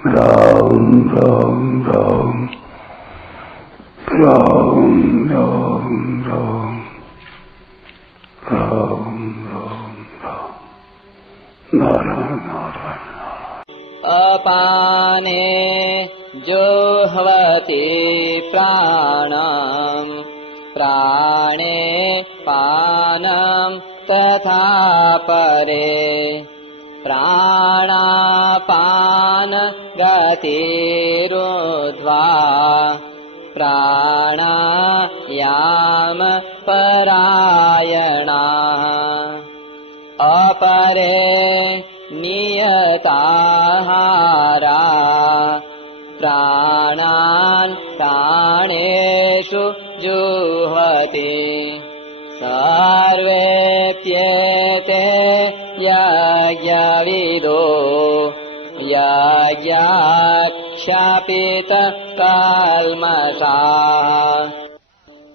राम राम राम राम राम राम राम राम राम नारायण नारायण। अपाने जुह्वति प्राणम् प्राणे पानं तथा परे प्राणापान गतिरुद्ध्वा प्राणायाम परायणाः अपरे नियताहारा प्राणान् प्राणेषु जुह्वति सर्वेप्येते यज्ञविदो यज्ञाक्षापित कल्मषाः।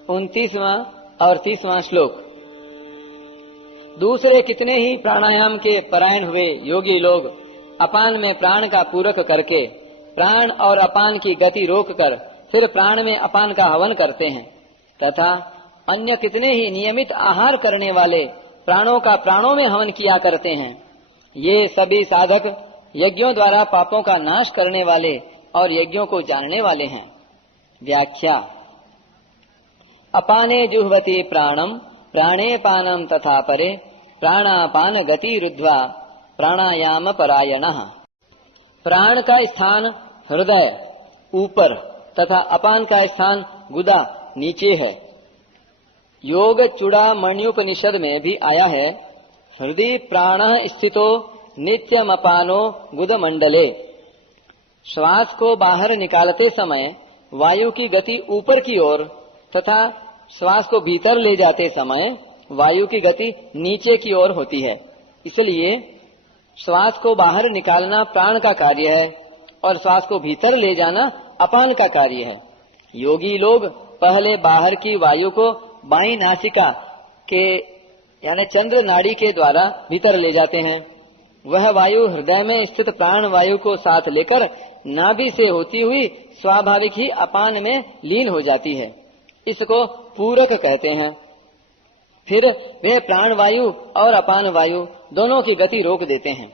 29वां और 30वां श्लोक। दूसरे कितने ही प्राणायाम के परायण हुए योगी लोग अपान में प्राण का पूरक करके प्राण और अपान की गति रोककर फिर प्राण में अपान का हवन करते हैं, तथा अन्य कितने ही नियमित आहार करने वाले प्राणों का प्राणों में हवन किया करते हैं। ये सभी साधक यज्ञों द्वारा पापों का नाश करने वाले और यज्ञों को जानने वाले हैं। व्याख्या। अपाने जुह्वति प्राणम प्राणे पानम तथा परे प्राणापान गति रुद्ध्वा प्राणायाम परायणः। प्राण का स्थान हृदय ऊपर तथा अपान का स्थान गुदा नीचे है। योग चूड़ामण्युपनिषद में भी आया है, हृदय प्राणः स्थितो नित्यमपानो गुदमंडले। श्वास को बाहर निकालते समय वायु की गति ऊपर की ओर तथा श्वास को भीतर ले जाते समय वायु की गति नीचे की ओर होती है। इसलिए श्वास को बाहर निकालना प्राण का कार्य है और श्वास को भीतर ले जाना अपान का कार्य है। योगी लोग पहले बाहर की वायु को बाईं नासिका के यानी चंद्र नाड़ी के द्वारा भीतर ले जाते हैं। वह वायु हृदय में स्थित प्राण वायु को साथ लेकर नाभि से होती हुई स्वाभाविक ही अपान में लीन हो जाती है। इसको पूरक कहते हैं। फिर वे प्राण वायु और अपान वायु दोनों की गति रोक देते हैं।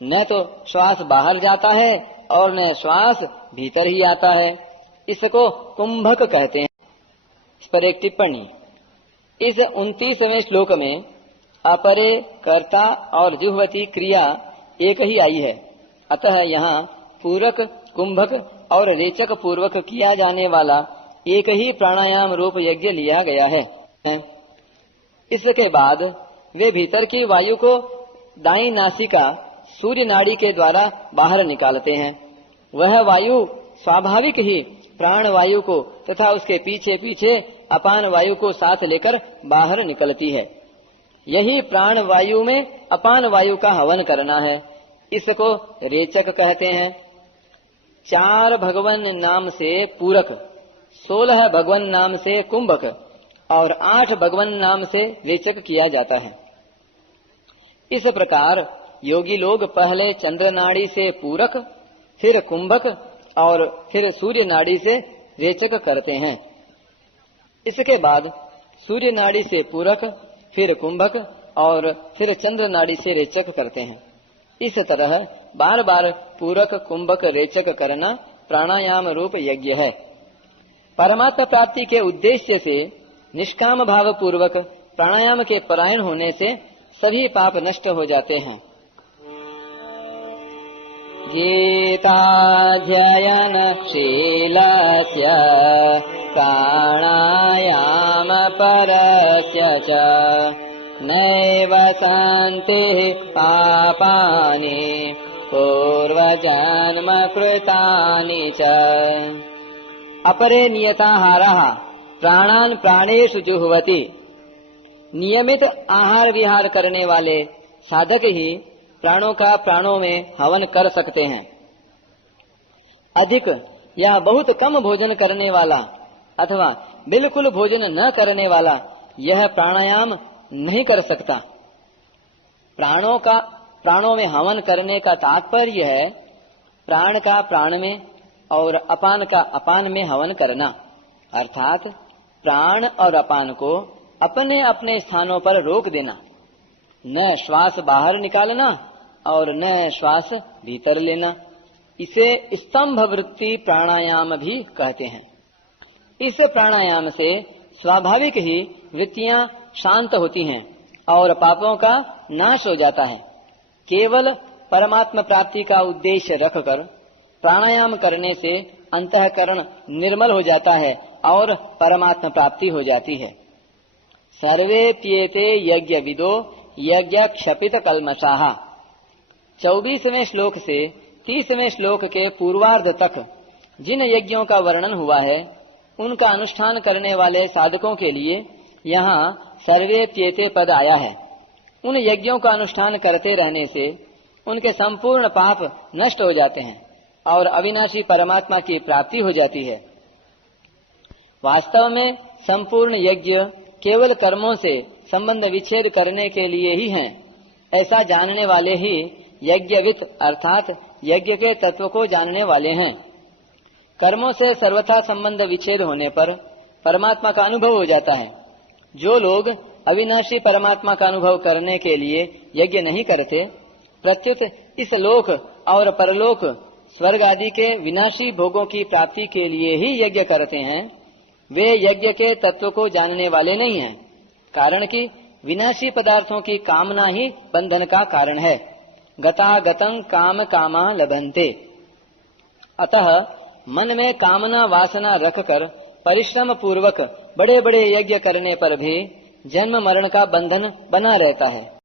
न तो श्वास बाहर जाता है और न श्वास भीतर ही आता है। इसको कुंभक कहते हैं। इस पर एक टिप्पणी। इस 29वें श्लोक में अपरे कर्ता और जुह्वति क्रिया एक ही आई है, अतः यहाँ पूरक कुंभक और रेचक पूर्वक किया जाने वाला एक ही प्राणायाम रूप यज्ञ लिया गया है। इसके बाद वे भीतर की वायु को दाईं नासिका सूर्य नाड़ी के द्वारा बाहर निकालते हैं। वह वायु स्वाभाविक ही प्राण वायु को तथा उसके पीछे पीछे अपान वायु को साथ लेकर बाहर निकलती है। यही प्राण वायु में अपान वायु का हवन करना है। इसको रेचक कहते हैं। 4 भगवान नाम से पूरक, 16 भगवान नाम से कुंभक और 8 भगवान नाम से रेचक किया जाता है। इस प्रकार योगी लोग पहले चंद्र नाड़ी से पूरक, फिर कुंभक और फिर सूर्य नाड़ी से रेचक करते हैं। इसके बाद सूर्य नाड़ी से पूरक, फिर कुंभक और फिर चंद्र नाड़ी से रेचक करते हैं। इस तरह बार बार पूरक कुंभक रेचक करना प्राणायाम रूप यज्ञ है। परमात्मा प्राप्ति के उद्देश्य से निष्काम भाव पूर्वक प्राणायाम के परायण होने से सभी पाप नष्ट हो जाते हैं। गीताध्ययन शीलस्य प्राणायाम परस्य च नैव शान्तिः पापानि पूर्वजन्म कृतानि च। अपरे नियताहारः प्राणान् प्राणेषु जुह्वति। नियमित आहार विहार करने वाले साधक ही प्राणों का प्राणों में हवन कर सकते हैं। अधिक या बहुत कम भोजन करने वाला अथवा बिल्कुल भोजन न करने वाला यह प्राणायाम नहीं कर सकता। प्राणों में हवन करने का तात्पर्य है प्राण का प्राण में और अपान का अपान में हवन करना, अर्थात प्राण और अपान को अपने अपने स्थानों पर रोक देना, न श्वास बाहर निकालना और न श्वास भीतर लेना। इसे स्तंभ वृत्ति प्राणायाम भी कहते हैं। इस प्राणायाम से स्वाभाविक ही वृत्तियां शांत होती हैं और पापों का नाश हो जाता है। केवल परमात्मा प्राप्ति का उद्देश्य रखकर प्राणायाम करने से अंतःकरण निर्मल हो जाता है और परमात्मा प्राप्ति हो जाती है। सर्वे प्येते यज्ञ विदो यज्ञ क्षपित कल्मषाः। 24वें श्लोक से 30वें श्लोक के पूर्वार्ध तक जिन यज्ञों का वर्णन हुआ है उनका अनुष्ठान करने वाले साधकों के लिए यहाँ सर्वे प्येते पद आया है। उन यज्ञों का अनुष्ठान करते रहने से उनके संपूर्ण पाप नष्ट हो जाते हैं और अविनाशी परमात्मा की प्राप्ति हो जाती है। वास्तव में संपूर्ण यज्ञ केवल कर्मों से संबंध विच्छेद करने के लिए ही हैं। ऐसा जानने वाले ही यज्ञवित अर्थात यज्ञ के तत्व को जानने वाले हैं। कर्मों से सर्वथा संबंध विच्छेद होने पर परमात्मा का अनुभव हो जाता है। जो लोग अविनाशी परमात्मा का अनुभव करने के लिए यज्ञ नहीं करते, प्रत्युत इस लोक और परलोक स्वर्ग आदि के विनाशी भोगों की प्राप्ति के लिए ही यज्ञ करते हैं, वे यज्ञ के तत्व को जानने वाले नहीं हैं। कारण कि विनाशी पदार्थों की कामना ही बंधन का कारण है। गता गतं काम कामा लभन्ते। अतः मन में कामना वासना रखकर परिश्रम पूर्वक बड़े बड़े यज्ञ करने पर भी जन्म मरण का बंधन बना रहता है।